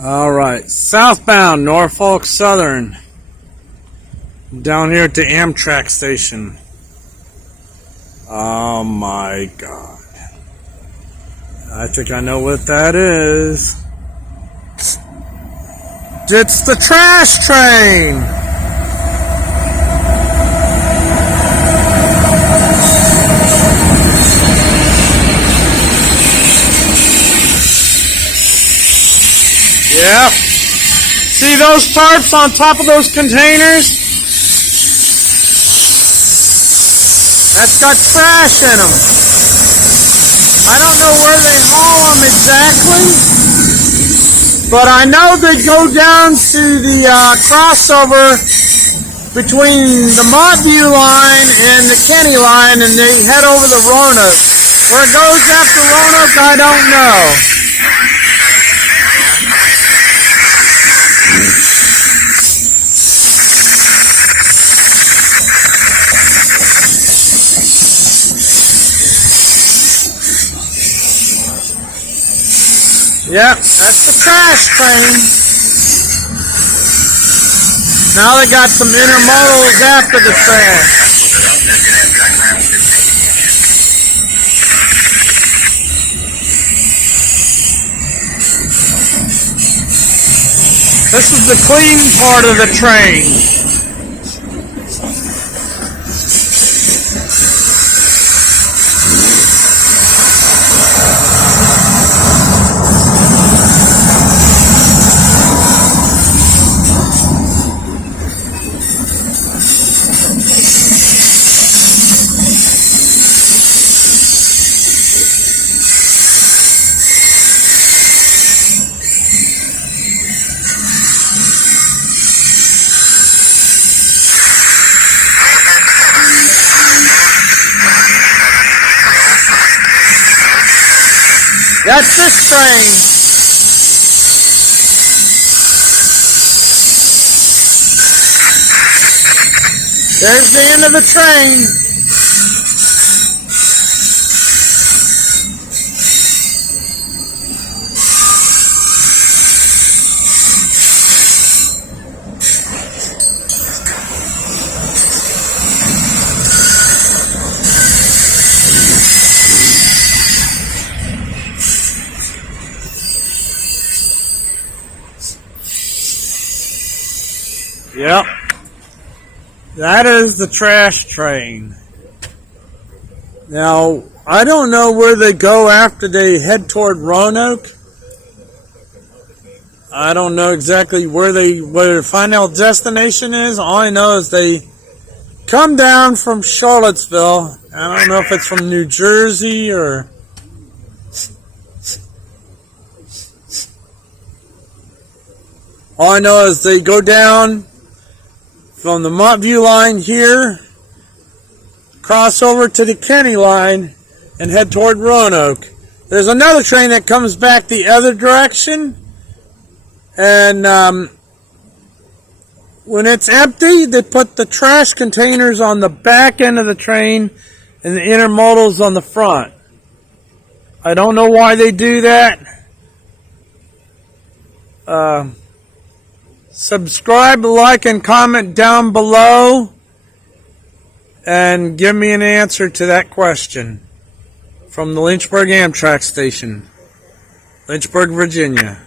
Alright, southbound Norfolk Southern, down here at the Amtrak station. Oh my god. I think I know what that is. It's the trash train! Yep. See those tarps on top of those containers? That's got trash in them. I don't know where they haul them exactly, but I know they go down to the crossover between the Montview line and the Kenny line, and they head over to Roanoke. Where it goes after Roanoke, I don't know. Yep, that's the trash train. Now they got some intermodals after the trash. This is the clean part of the train. That's this train. There's the end of the train. Yep, that is the trash train. Now, I don't know where they go after they head toward Roanoke. I don't know exactly where their final destination is. All I know is they come down from Charlottesville. I don't know if it's from New Jersey or... All I know is they go down from the Montview line here, cross over to the Kenny line, and head toward Roanoke. There's another train that comes back the other direction, and when it's empty, they put the trash containers on the back end of the train and the intermodals on the front. I don't know why they do that. Subscribe, like, and comment down below and give me an answer to that question from the Lynchburg Amtrak station, Lynchburg, Virginia.